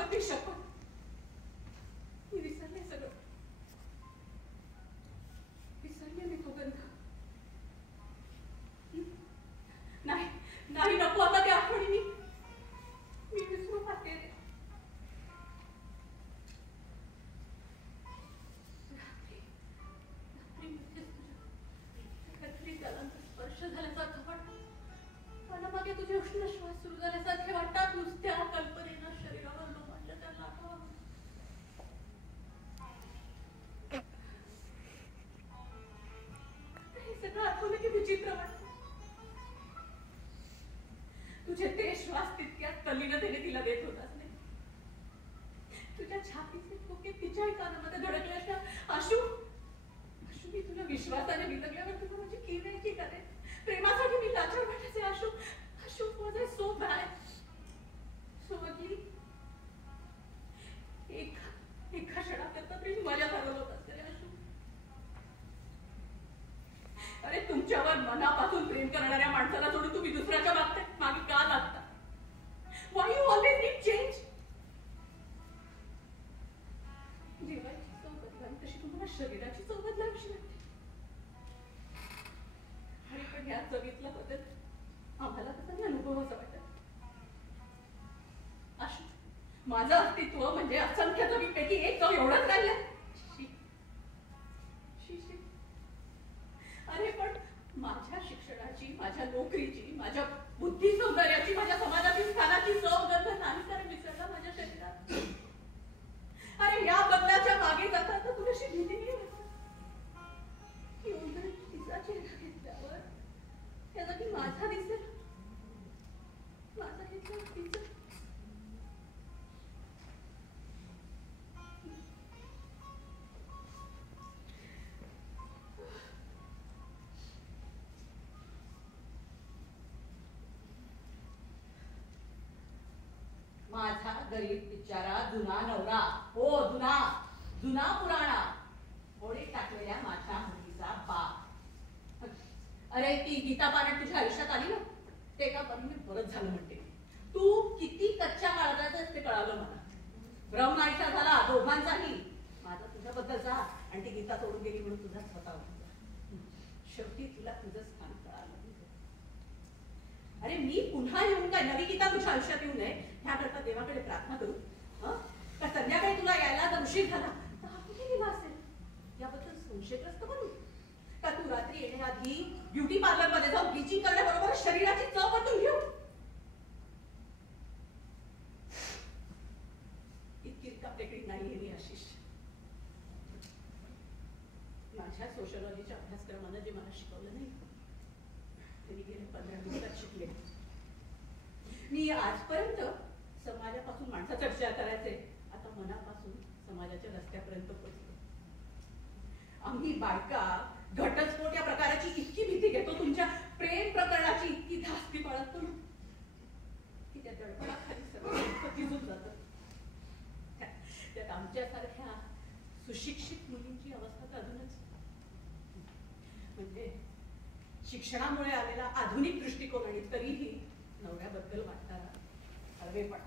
शपथ शपथ मी विसरले सगळं, विसरले मी तो गंध. नाही नाही, नको आता त्या आठवणी मी विसरू पाहते. स्पर्श झाल्याचा अर्थ वाटतो, मनामागे तुझे उष्ण श्वास सुरू झाल्यासारखे वाटतात. नुसत्या कल्पनेनं शरीरावर लोंबलं त्यांना आठवण. हे सगळं आठवलं की विचित्र वाटत. तुझे ते श्वास तितक्या तल्लीनतेने तिला देत होतास नाही. तुझ्या छातीचे ठोके तिच्याही कानामध्ये धडकले असता. आशू आशू, मी तुला विश्वासाने बिलगल्यावर तुला माझी किवयाची करे. प्रेमासाठी मी लाचार वाटायचे. Ashu Ashu, was I so bad, so ugly? एका क्षणाकरता प्रेम माझ्या झालं होत असेल आशू. अरे तुमच्यावर मनापासून प्रेम करणाऱ्या माणसाला सोडून तुम्ही दुसऱ्याच्या मागे का लागता? Why you always need change? जीवाची चव बदलावी तशी तुम्हाला शरीराची चव बदलावीशी वाटते. आणि पण या चवीतला बदल आम्हाला कसा नाही अनुभवाचा वाटत. आशू, माझं अस्तित्व म्हणजे असंख्य चवीपैकी एक चव एवढंच राहिलं. अरे पण माझ्या शिक्षणाची, माझ्या नोकरीची, माझ्या बुद्धी सौंदर्याची, माझ्या समाजातील स्थानाची चव गंध नाही तर मिसळला माझ्या शरीरात. अरे या बदलाच्या मागे जाता तर तुझ्याशी भीती नाही तिचा चेहरा घेतल्यावर त्याचा की माझा दिसेल, माझा घेतला तिचा. माझा गरीब बिचारा जुना नवरा, हो जुना जुना पुराणा, ओढीत टाकलेल्या माझ्या मुलीचा बाप. अरे ती गीता पारायण तुझ्या आयुष्यात आली ना, ते का पण मी परत झालं म्हणते. तू किती कच्च्या काळजाचं ते कळालं मला. भ्रम नाहीसा झाला दोघांचाही, माझा तुझ्याबद्दलचा. आणि ती गीता सोडून गेली म्हणून तुझा स्वतः. शेवटी तुला तुझं स्थान कळालं. अरे मी पुन्हा येऊन काय नवी गीता तुझ्या आयुष्यात येऊ नये ह्याकरता देवाकडे प्रार्थना करू का? संध्याकाळी तुला यायला जर उशीर झाला तर हा कुठे गेला असेल याबद्दल संशयग्रस्त बनू का? तू रात्री येण्याआधी ब्युटी पार्लर मध्ये जाऊन ब्लिचिंग करण्याबरोबर शरीराची चव बदलून घेऊ? इतकी टेक्निक नाही आहे आशिष. माझ्या सोशलॉजीच्या अभ्यासक्रमानं जे मला शिकवलं नाही तरी गेले 15 दिवसात शिकले. मी आजपर्यंत समाजापासून माणसाचा विचार करायचे, आता मनापासून समाजाच्या रस्त्यापर्यंत पोहोचलो. आम्ही बायका घटस्फोट या प्रकाराची इतकी भीती घेतो, तुमच्या प्रेम प्रकरणाची इतकी धास्ती बाळगतो ना की त्या दडपणाखाली सगळं भिजून जातं. त्यात आमच्यासारख्या सुशिक्षित मुलींची अवस्था तर अजूनच. म्हणजे शिक्षणामुळे आलेला आधुनिक दृष्टिकोन आणि तरीही नवऱ्याबद्दल वाटणारा हळवेपणा.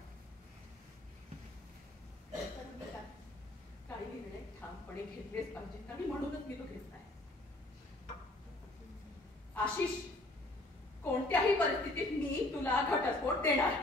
काही निर्णय ठामपणे घेतलेच पाहिजेत आणि म्हणूनच मी तो घेत नाही. आशिष, कोणत्याही परिस्थितीत मी तुला घटस्फोट देणार.